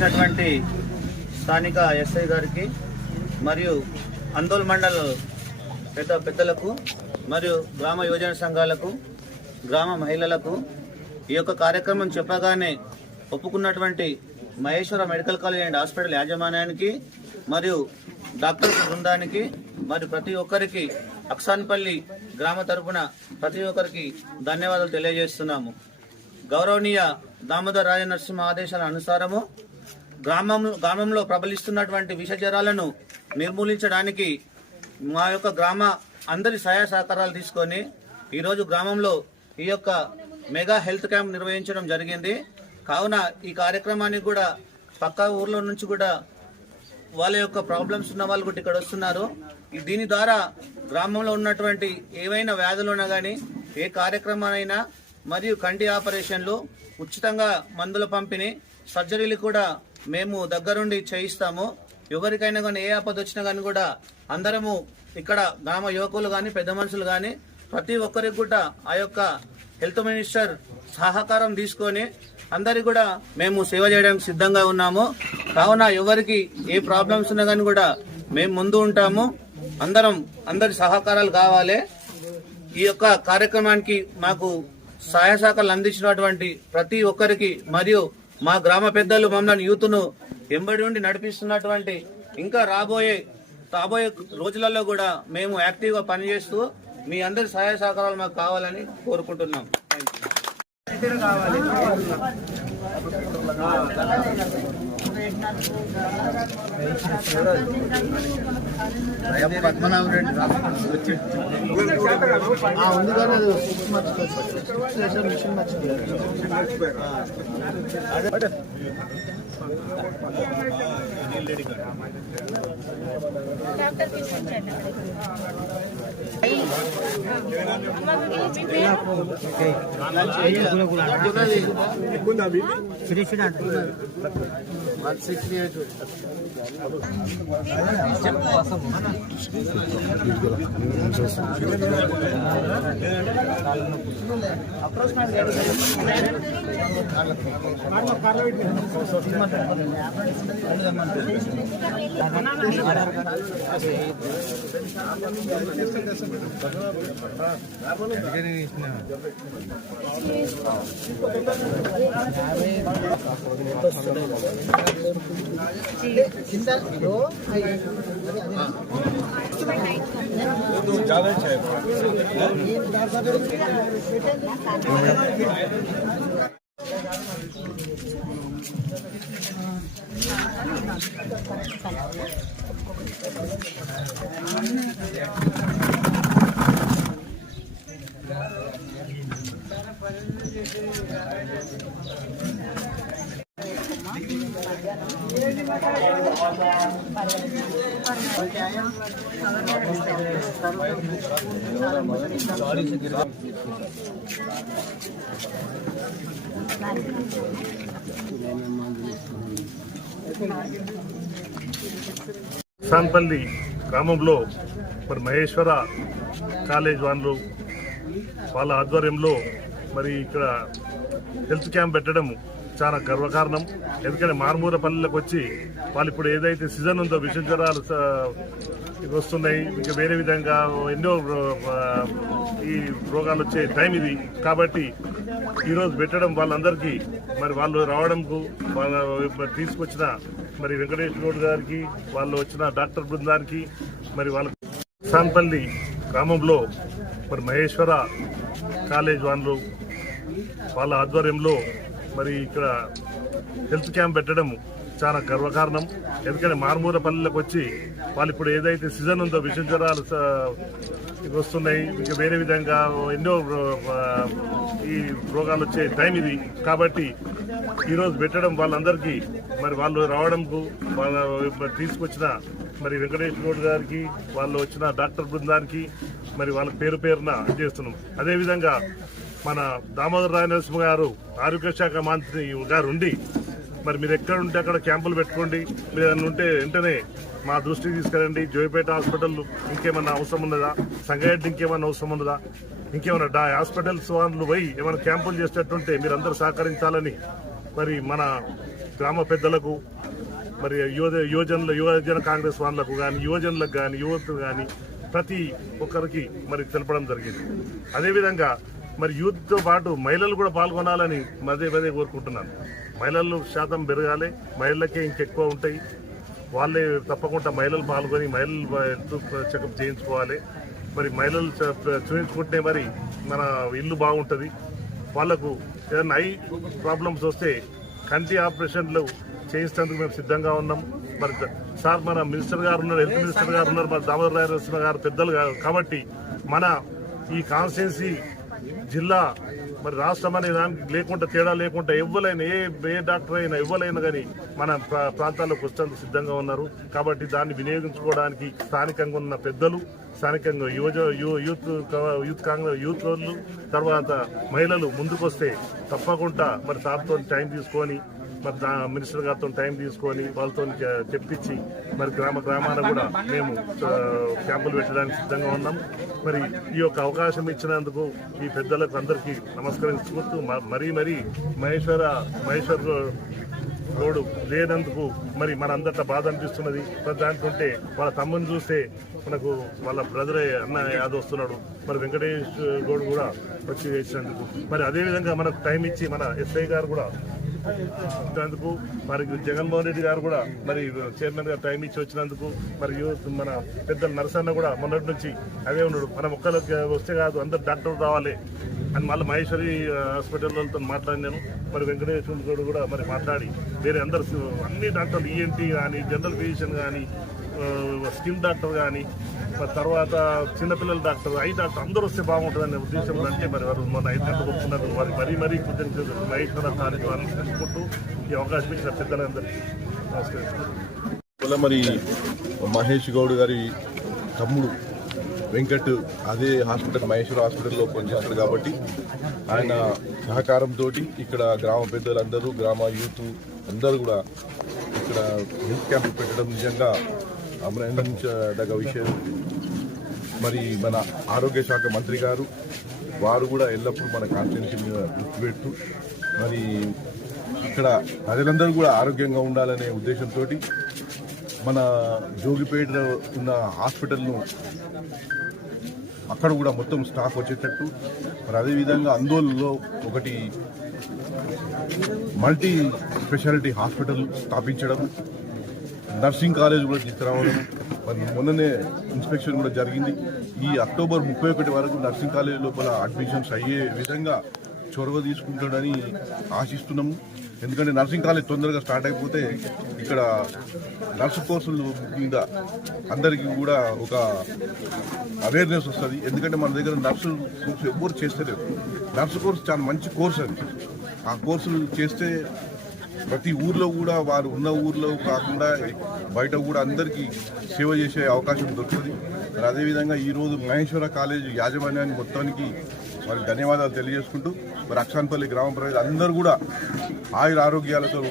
చేసినటువంటి స్థానిక ఎస్ఐ గారికి మరియు అందోల్ మండల్ పెద్ద పెద్దలకు మరియు గ్రామ యువజన సంఘాలకు గ్రామ మహిళలకు ఈ యొక్క కార్యక్రమం చెప్పగానే ఒప్పుకున్నటువంటి Maheshwara medical college and hospital యాజమాన్యానికి మరియు డాక్టర్ బృందానికి మరి ప్రతి ఒక్కరికి అక్సాన్పల్లి గ్రామ తరపున ప్రతి ఒక్కరికి ధన్యవాదాలు తెలియజేస్తున్నాము. గౌరవనీయ దామోదర్ రాజనరసింహ ఆదేశాల అనుసారము గ్రామంలో గ్రామంలో ప్రబలిస్తున్నటువంటి విషజ్వరాలను నిర్మూలించడానికి మా యొక్క గ్రామ అందరి సహాయ సహకారాలు తీసుకొని ఈరోజు గ్రామంలో ఈ యొక్క మెగా హెల్త్ క్యాంప్ నిర్వహించడం జరిగింది. కావున ఈ కార్యక్రమానికి కూడా పక్క ఊర్లో నుంచి కూడా వాళ్ళ యొక్క ప్రాబ్లమ్స్ ఉన్న వాళ్ళు కూడా ఇక్కడ వస్తున్నారు. దీని ద్వారా గ్రామంలో ఉన్నటువంటి ఏవైనా వ్యాధులు ఉన్నా కానీ ఏ కార్యక్రమాలైనా మరియు కంటి ఆపరేషన్లు ఉచితంగా మందుల పంపిణీ సర్జరీలు కూడా మేము దగ్గరుండి చేయిస్తాము. ఎవరికైనా కానీ ఏ ఆపద వచ్చినా కానీ కూడా అందరము ఇక్కడ గ్రామ యువకులు కానీ పెద్ద మనుషులు కానీ ప్రతి ఒక్కరికి కూడా ఆ యొక్క హెల్త్ మినిస్టర్ సహకారం తీసుకొని అందరికి కూడా మేము సేవ చేయడానికి సిద్ధంగా ఉన్నాము. కావున ఎవరికి ఏ ప్రాబ్లమ్స్ ఉన్నా కానీ కూడా మేము ముందు ఉంటాము. అందరం అందరి సహకారాలు కావాలి. ఈ యొక్క కార్యక్రమానికి మాకు సహాయ సహకారాలు అందించినటువంటి ప్రతి ఒక్కరికి మరియు మా గ్రామ పెద్దలు మమ్మల్ని యూత్ను ఎంబడి ఉండి నడిపిస్తున్నటువంటి ఇంకా రాబోయే రాబోయే రోజులలో కూడా మేము యాక్టివ్గా పనిచేస్తూ మీ అందరి సహాయ సహకారాలు మాకు కావాలని కోరుకుంటున్నాం. థ్యాంక్ యూ ఉంది కానీ అది స్విచ్ మర్చిపోయారు మిషన్ మర్చిపోయారు వన్ సిక్స్టీ ఎయిట్ కింద లో Thank you. సాన్పల్లి గ్రామంలో మరి మహేశ్వర కాలేజ్ వాళ్ళు వాళ్ళ ఆధ్వర్యంలో మరి ఇక్కడ హెల్త్ క్యాంప్ పెట్టడము చాలా గర్వకారణం. ఎందుకంటే మారుమూల పల్లెలకు వచ్చి వాళ్ళు ఇప్పుడు ఏదైతే సీజన్ ఉందో విష జ్వరాలు వస్తున్నాయి ఇంకా వేరే విధంగా ఎన్నో ఈ రోగాలు వచ్చే టైం ఇది. కాబట్టి ఈరోజు పెట్టడం వాళ్ళందరికీ మరి వాళ్ళు రావడంకు వాళ్ళ తీసుకొచ్చిన మరి వెంకటేష్ గౌడ్ గారికి వాళ్ళు వచ్చిన డాక్టర్ బృందానికి మరి వాళ్ళ సాన్పల్లి గ్రామంలో మరి మహేశ్వర కాలేజ్ వాళ్ళు వాళ్ళ ఆధ్వర్యంలో మరి ఇక్కడ హెల్త్ క్యాంప్ పెట్టడం చాలా గర్వకారణం. ఎందుకంటే మారుమూల పల్లెలకు వచ్చి వాళ్ళు ఇప్పుడు ఏదైతే సీజన్ ఉందో విష జ్వరాలు వస్తున్నాయి ఇంకా వేరే విధంగా ఎన్నో ఈ రోగాలు వచ్చే టైం ఇది. కాబట్టి ఈరోజు పెట్టడం వాళ్ళందరికీ మరి వాళ్ళు రావడంకు వాళ్ళ మరి తీసుకొచ్చిన మరి వెంకటేష్ గౌడ్ గారికి వాళ్ళు వచ్చిన డాక్టర్ బృందానికి మరి వాళ్ళ పేరు పేరున చేస్తున్నాం. అదేవిధంగా మన దామోదర రాజనరసింహ గారు ఆరోగ్య శాఖ మంత్రి గారు ఉండి మరి మీరు ఎక్కడ ఉంటే అక్కడ క్యాంపులు పెట్టుకోండి మీరు ఏదైనా ఉంటే వెంటనే మా దృష్టికి తీసుకురండి జోయిపేట హాస్పిటల్ ఇంకేమన్నా అవసరం ఉన్నదా? సంగారెడ్డి ఇంకేమన్నా అవసరం ఉన్నదా? ఇంకేమన్నా డా హాస్పిటల్స్ వాళ్ళు పోయి ఏమైనా క్యాంపులు చేసేటట్టుంటే మీరు అందరూ సహకరించాలని మరి మన గ్రామ పెద్దలకు మరి యువ యువజనుల యువజన కాంగ్రెస్ వాళ్ళకు కానీ యువజనులకు కానీ యువతకు కానీ ప్రతి ఒక్కరికి మరి తెలపడం జరిగింది. అదేవిధంగా మరి యూత్తో పాటు మహిళలు కూడా పాల్గొనాలని మదే మదే కోరుకుంటున్నాను. మహిళలు శాతం పెరగాలి మహిళలకే ఇంకెక్కువ ఉంటాయి. వాళ్ళే తప్పకుండా మహిళలు పాల్గొని మహిళలు చెకప్ చేయించుకోవాలి. మరి మహిళలు చూపించుకుంటే మరి మన ఇల్లు బాగుంటుంది. వాళ్ళకు ఏదైనా ఐ ప్రాబ్లమ్స్ వస్తే కంటి ఆపరేషన్లు చేయించేందుకు మేము సిద్ధంగా ఉన్నాం. మరి సార్ మన మినిస్టర్ గారు ఉన్నారు హెల్త్ మినిస్టర్ గారు ఉన్నారు మరి దామోదర్ రాయలసీమ గారు పెద్దలు కాబట్టి మన ఈ కాన్స్టిట్యున్సీ జిల్లా మరి రాష్ట్రం అనే దానికి లేకుండా తేడా లేకుండా ఎవ్వలైనా ఏ ఏ డాక్టర్ అయినా ఎవ్వలైనా కానీ మన ప్రా- ప్రాంతాల్లోకి వచ్చేందుకు సిద్ధంగా ఉన్నారు. కాబట్టి దాన్ని వినియోగించుకోవడానికి స్థానికంగా ఉన్న పెద్దలు స్థానికంగా యువజ యూత్ యూత్ కాంగ్రెస్ యూత్ వాళ్ళు తర్వాత మహిళలు ముందుకొస్తే తప్పకుండా మరి సార్తో టైం తీసుకొని మరి దా మినిస్టర్ గారితో టైం తీసుకొని వాళ్ళతో చెప్పించి మరి గ్రామ గ్రామాన కూడా మేము క్యాంపులు పెట్టడానికి సిద్ధంగా ఉన్నాం. మరి ఈ యొక్క అవకాశం ఇచ్చినందుకు ఈ పెద్దలకు అందరికీ నమస్కరించుకుంటూ మ- మరీ మరీ మహేశ్వర మహేశ్వర్ రోడ్డు లేనందుకు మరి మన అందరితో బాధ అనిపిస్తున్నది. మరి దాంట్లోంటే వాళ్ళ తమ్ముని చూస్తే మనకు వాళ్ళ బ్రదరే అన్న యాదవ్ వస్తున్నాడు. మరి వెంకటేష్ గౌడ్ కూడా వచ్చి చేసినందుకు మరి అదేవిధంగా మనకు టైం ఇచ్చి మన ఎస్ఐ గారు కూడా ఇచ్చినందుకు మరి జగన్మోహన్ రెడ్డి గారు కూడా మరి చైర్మన్ గారు టైం ఇచ్చి వచ్చినందుకు మరి మన పెద్ద నరసన్న కూడా మొన్నటి నుంచి అదే ఉన్నాడు. మనం ఒక్కరికి వస్తే కాదు అందరు డాక్టర్ రావాలి అని మళ్ళీ మహేశ్వరి హాస్పిటల్తో మాట్లాడినాను. మరి వెంకటేశ్వర కూడా మరి మాట్లాడి వేరే అందరు అన్ని డాక్టర్లు ఈఎన్టీ కానీ జనరల్ ఫిజిషియన్ కానీ స్కిన్ డాక్టర్ కానీ తర్వాత చిన్నపిల్లల డాక్టర్ ఐ డాక్టర్ అందరూ వస్తే బాగుంటుందనే ఉద్దేశంలో అంటే మరి వారు మన ఐదు గంటలకు వస్తున్నారు వారి మరీ మరీ కృతజ్ఞతలు మహేశ్వర స్థానిక వారిని తెలుసుకుంటూ ఈ అవకాశం ఇచ్చిన పెద్దలందరికీ నమస్కరిస్తున్నాను. మరి మహేష్ గౌడ్ గారి తమ్ముడు వెంకట్ అదే హాస్పిటల్ మహేశ్వర హాస్పిటల్లో పనిచేస్తాడు కాబట్టి ఆయన సహకారంతో ఇక్కడ గ్రామ పెద్దలందరూ గ్రామ యూత్ అందరూ కూడా ఇక్కడ హెల్త్ క్యాంప్ పెట్టడం నిజంగా అభినందించదగ విషయం. మరి మన ఆరోగ్య శాఖ మంత్రి గారు వారు కూడా ఎల్లప్పుడూ మన కాన్స్టిట్యూన్సీ మీద గుర్తుపెట్టు. మరి ఇక్కడ ప్రజలందరూ కూడా ఆరోగ్యంగా ఉండాలనే ఉద్దేశంతో మన జోగిపేటలో ఉన్న హాస్పిటల్ను అక్కడ కూడా మొత్తం స్టాఫ్ వచ్చేటట్టు. మరి అదేవిధంగా అందోళనలో ఒకటి మల్టీ స్పెషాలిటీ హాస్పిటల్ స్థాపించడం నర్సింగ్ కాలేజ్ కూడా తీసుకురావడం. మరి మొన్ననే ఇన్స్పెక్షన్ కూడా జరిగింది. ఈ అక్టోబర్ ముప్పై ఒకటి వరకు నర్సింగ్ కాలేజ్ లోపల అడ్మిషన్స్ అయ్యే విధంగా చొరవ తీసుకుంటాడని ఆశిస్తున్నాము. ఎందుకంటే నర్సింగ్ కాలేజ్ తొందరగా స్టార్ట్ అయిపోతే ఇక్కడ నర్సు కోర్సుల మీద అందరికీ కూడా ఒక అవేర్నెస్ వస్తుంది. ఎందుకంటే మన దగ్గర నర్సు కోర్సు ఎవ్వరు చేస్తలేరు. నర్సు కోర్సు చాలా మంచి కోర్స్ అది. ఆ కోర్సులు చేస్తే ప్రతి ఊర్లో కూడా వారు ఉన్న ఊర్లో కాకుండా బయట కూడా అందరికీ సేవ చేసే అవకాశం దొరుకుతుంది. మరి అదేవిధంగా ఈరోజు మహేశ్వర కాలేజ్ యాజమాన్యాన్ని మొత్తానికి వారికి ధన్యవాదాలు తెలియజేసుకుంటూ మరి అక్షాన్పల్లి గ్రామ ప్రజలు అందరూ కూడా ఆయుర ఆరోగ్యాలతో